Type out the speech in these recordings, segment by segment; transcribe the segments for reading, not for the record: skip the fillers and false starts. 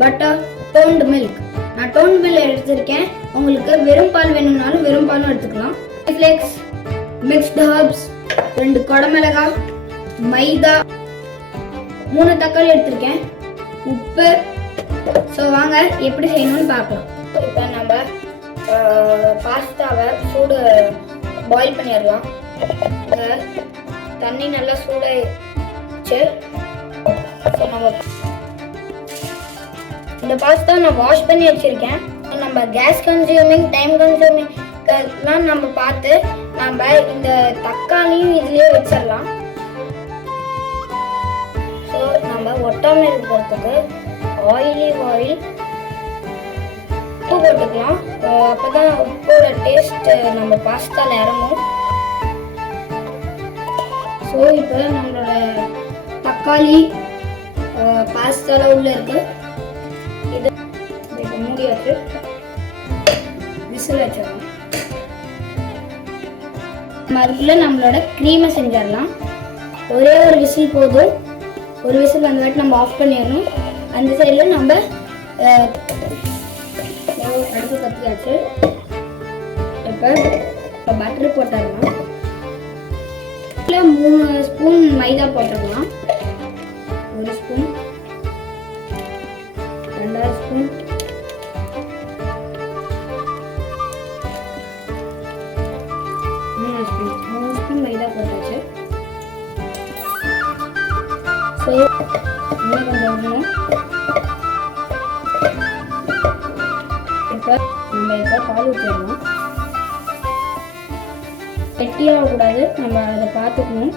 Butter, toned milk. நான் toned milk எடுத்திருக்கேன். உங்களுக்கு வெறும் பால் வேணும்னாலும் வெறும் பாலும் எடுத்துக்கலாம். ஃப்ளேக்ஸ், மிக்ஸ்டு ஹர்ப்ஸ், 2 குடமிளகாய், மைதா, 3 தக்காளி எடுத்திருக்கேன், உப்பு. ஸோ வாங்க எப்படி செய்யணும்னு பார்க்கலாம். இப்போ நம்ம பாஸ்தாவை பாயில் பண்ணிடலாம். தண்ணி நல்லா சூடாயிடுச்சு. ஸோ நம்ம இந்த பாஸ்தா நான் வாஷ் பண்ணி வச்சிருக்கேன். நம்ம கேஸ் கன்சியூமிங், டைம் கன்சியூமிங்லாம் நம்ம பார்த்து நம்ம இந்த தக்காளியும் இதுலேயே வச்சிடலாம். ஸோ நம்ம ஒட்டாமல் இருக்கிறதுக்கு ஆயிலிவ் ஆயில் உப்பு போட்டுக்கலாம். அப்போதான் உப்போட டேஸ்ட் நம்ம பாஸ்தாவில் இறங்கும். ஸோ இப்போ நம்மளோட தக்காளி பாஸ்தாவில் உள்ள இருக்கு. இது மூடி வச்சு விசில் வச்சிடலாம். அதுக்குள்ள நம்மளோட க்ரீமை செஞ்சிடலாம். ஒரே ஒரு விசில் போதும். ஒரு விசில் அந்த வாட்டி நம்ம ஆஃப் பண்ணிடணும். அந்த சைடில் நம்ம அடுப்பு பற்றியாச்சு. இப்போ பட்டர் போட்டுடலாம். 3 ஸ்பூன் மைதா போட்டுடலாம். 1 ஸ்பூன், 2 ஸ்பூன், 3 ஸ்பூன். 3 ஸ்பூன் மைதா போட்டாச்சு. ஸோ இன்னும் கொஞ்சம் விடணும். இப்போ பால் ஊற்றிடலாம். கெட்டியாகக்கூடாது, நம்ம அதை பார்த்துக்கணும்.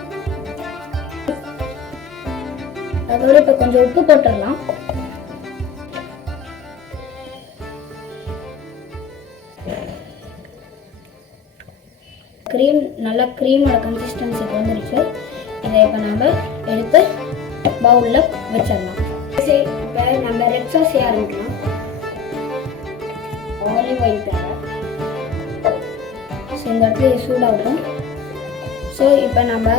அதோட இப்போ கொஞ்சம் உப்பு போட்டுடலாம். நல்லா க்ரீமோட கன்சிஸ்டன்சிக்கு வந்துருச்சு. இதை இப்போ நம்ம எடுத்து பவுலில் வச்சிடலாம். இப்போ நம்ம ரெட் சாஸ் செய்ய ஆரம்பிக்கலாம். ஆலிவ் ஆயில் தேவை. ஸோ இந்த இடத்துல சூடாகட்டும். ஸோ இப்போ நம்ம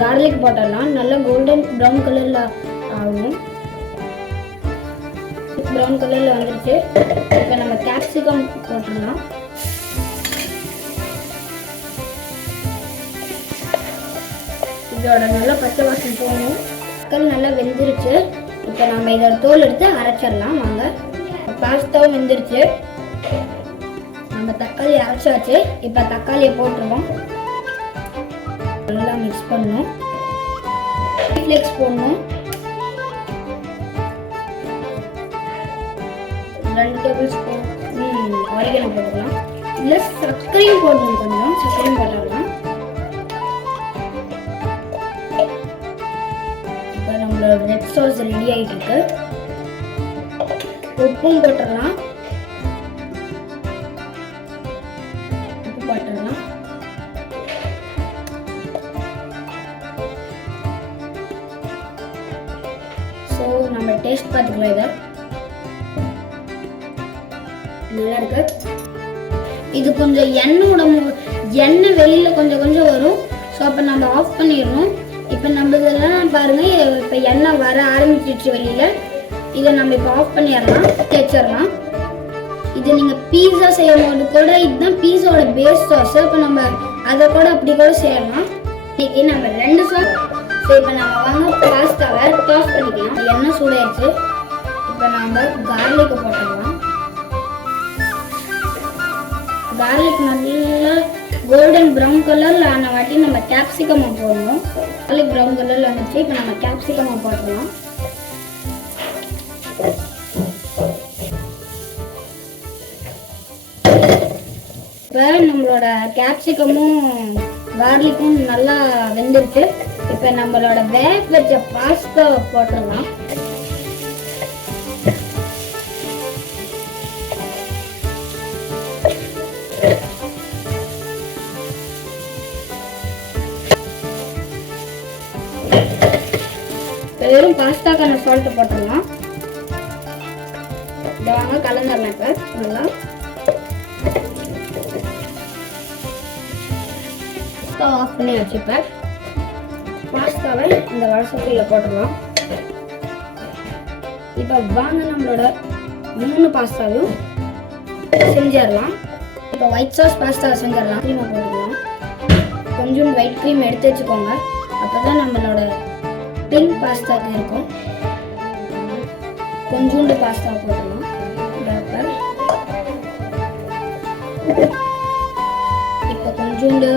கார்லிக் போட்டுடலாம். நல்லா கோல்டன் ப்ரௌன் கலரில் ஆகணும். ப்ரௌன் கலரில் வந்துருச்சு. இப்போ நம்ம கேப்சிகம் போட்டுடலாம். இதோட நல்லா பச்சை வாசனை போகணும். தக்காளி நல்லா வெந்துருச்சு. இப்போ நம்ம இதோட தோல் எடுத்து அரைச்சிடலாம். வாங்க. பாஸ்தாவும் வெந்துருச்சு. நம்ம தக்காளி அரைச்சாச்சு. இப்போ தக்காளியை போட்டுருவோம். நல்லா மிக்ஸ் பண்ணணும். ஃப்ளேக்ஸ் போடணும். 2 டேபிள் ஸ்பூன் ஆரிகனோ போட்டுக்கலாம். இல்லை சர்க்கரையும் போடணும். கொஞ்சம் சர்க்கரையும் போட்டுடலாம். இப்போ நம்மளோட ரெட் சாஸ் ரெடி ஆகிட்டு இருக்கு. உப்பும் போட்டுடலாம். ஸோ நம்ம டேஸ்ட் பார்த்துக்கலாம். இதை நல்லா இருக்கு. இது கொஞ்சம் எண்ணெய் வெளியில் கொஞ்சம் வரும். ஸோ அப்போ நம்ம ஆஃப் பண்ணிடணும். இப்போ நம்ம இதெல்லாம் பாருங்கள். இப்போ எண்ணெய் வர ஆரம்பிச்சிடுச்சு வெளியில். இதை நம்ம இப்போ ஆஃப் பண்ணிடலாம். தேய்ச்சிடலாம். இது நீங்கள் பீஸா செய்யும் போது கூட இதுதான் பீஸாவோட பேஸ் சாஸ். இப்போ நம்ம அதை கூட அப்படி கூட செய்யலாம். இன்னைக்கு நம்ம 2 சாஸ். ஸோ இப்போ நம்ம வாங்க பாஸ்தாவை டாஸ் பண்ணிக்கலாம். எண்ணெய் சூடாயிடுச்சு. இப்போ நம்ம கார்லிக்கை போட்டுடலாம். கார்லிக் நல்லா கோல்டன் ப்ரௌன் கலரில் ஆன வாட்டி நம்ம கேப்சிகமை போடணும். கார்லிக் ப்ரௌன் கலரில் வந்துச்சு. இப்போ நம்ம கேப்சிகமை போட்டுடலாம். இப்போ நம்மளோட கேப்சிகமும் கார்லிக்கும் நல்லா வெந்துருச்சு. இப்போ நம்மளோட வேக வச்ச பாஸ்தா போட்டுடலாம். வெறும் பாஸ்தாக்கான சால்ட் போட்டுடலாம். இதை வாங்க கலந்துடலாம். இப்போ நல்லா ஆஃப் பண்ணி வச்சுப்பேன். பாஸ்தாவை இந்த வடசட்டியில் போட்டுடலாம். இப்போ வாங்க நம்மளோட 3 பாஸ்தாவையும் செஞ்சிடலாம். இப்போ ஒயிட் சாஸ் பாஸ்தா செஞ்சிடலாம். க்ரீமை போட்டுக்கலாம். கொஞ்சம் ஒயிட் க்ரீம் எடுத்து வச்சுக்கோங்க, அப்போ தான் நம்மளோட பிங்க் பாஸ்தாக்கு இருக்கும். கொஞ்சோண்டு பாஸ்தா போட்டுக்கலாம். இப்போ கொஞ்சோண்டு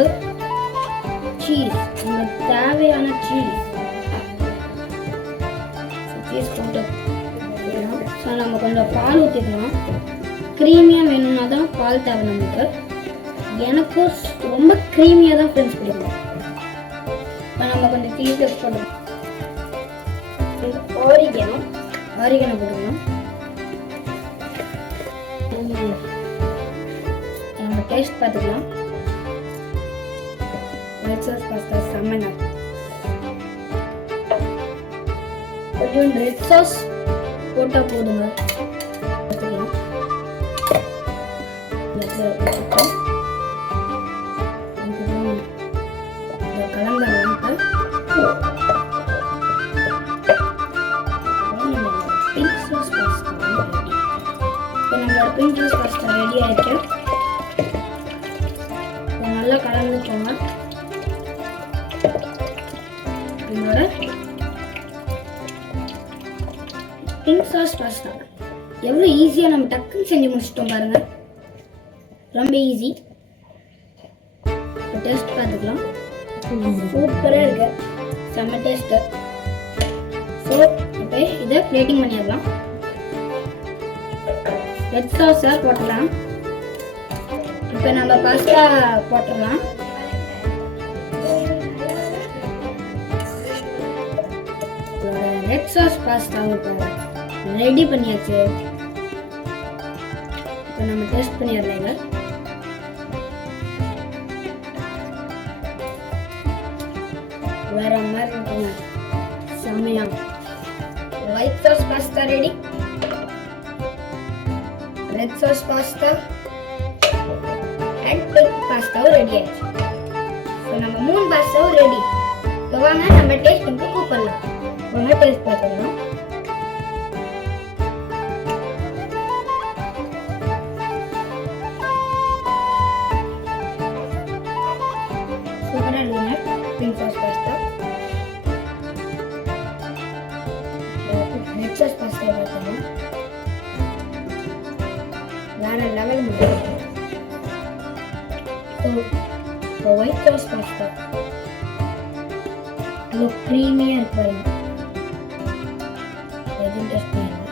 சீஸ், நமக்கு தேவையான சீஸ் போட்டு ஸோ நம்ம கொஞ்சம் பால் ஊற்றிக்கலாம். க்ரீமியாக வேணும்னா தான் பால் தேவை நமக்கு. எனக்கு ரொம்ப க்ரீமியாக தான் ஃப்ரெண்ட்ஸ் பிடிக்கும். இப்போ நம்ம கொஞ்சம் சீஸ் போட்டுக்கலாம். ஆரிகனோ போட்டுக்கலாம். நம்ம டேஸ்ட் பார்த்துக்கலாம். ஒயிட் சாஸ் பாஸ்தா செம்மங்க. கொஞ்சம் ரெட் சாஸ் போட்டால் போடுங்க. பிங்க் சாஸ் பாஸ்தா ரெடி ஆயிடுச்சு. நல்லா கலந்துக்கோங்க. என்னோட பிங்க் சாஸ் பாஸ்தா எவ்வளோ ஈஸியாக நம்ம டக்குன்னு செஞ்சு முடிச்சிட்டோம் பாருங்க. ரொம்ப ஈஸி. இப்போ டேஸ்ட் பார்த்துக்கலாம். சூப்பராக இருக்கு, செம்ம டேஸ்ட்டு. ஸோ இப்போ இதை பிளேட்டிங் பண்ணிடலாம். ரெட் சாஸை போட்டுடலாம். இப்போ நம்ம பாஸ்தா போட்டுடலாம். ரெட் சாஸ் பாஸ்தாவை ரெடி பண்ணியாச்சு. இப்போ நம்ம டேஸ்ட் பண்ணிடலாங்க. வேற மாதிரி இருக்குங்க, செம்மையா. White sauce pasta ready, red sauce pasta and pink பாஸ்தாவும் ரெடி ஆயிடுச்சு. ஸோ நம்ம 3 பாஸ்தாவும் ரெடி. இப்போ வாங்க நம்ம டேஸ்ட் பண்ணி கூப்பிடலாம். வாங்க டேஸ்ட் பார்த்துக்கலாம். சூப்பராக இருக்குங்க pink sauce pasta. Red sauce pasta பார்த்துக்கலாம். வேற லெவல் முடியும். ஸோ ஒயிட் சாஸ் பாஸ்தா இவ்வளோ க்ரீமியாக இருப்பாருங்க. எதுவும் டேஸ்ட் பண்ணிடலாம்.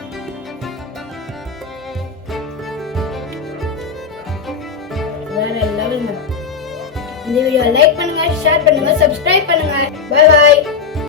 வேற லெவல். இந்த வீடியோ லைக் பண்ணுங்க, ஷேர் பண்ணுங்க, சப்ஸ்கிரைப் பண்ணுங்க. Bye bye.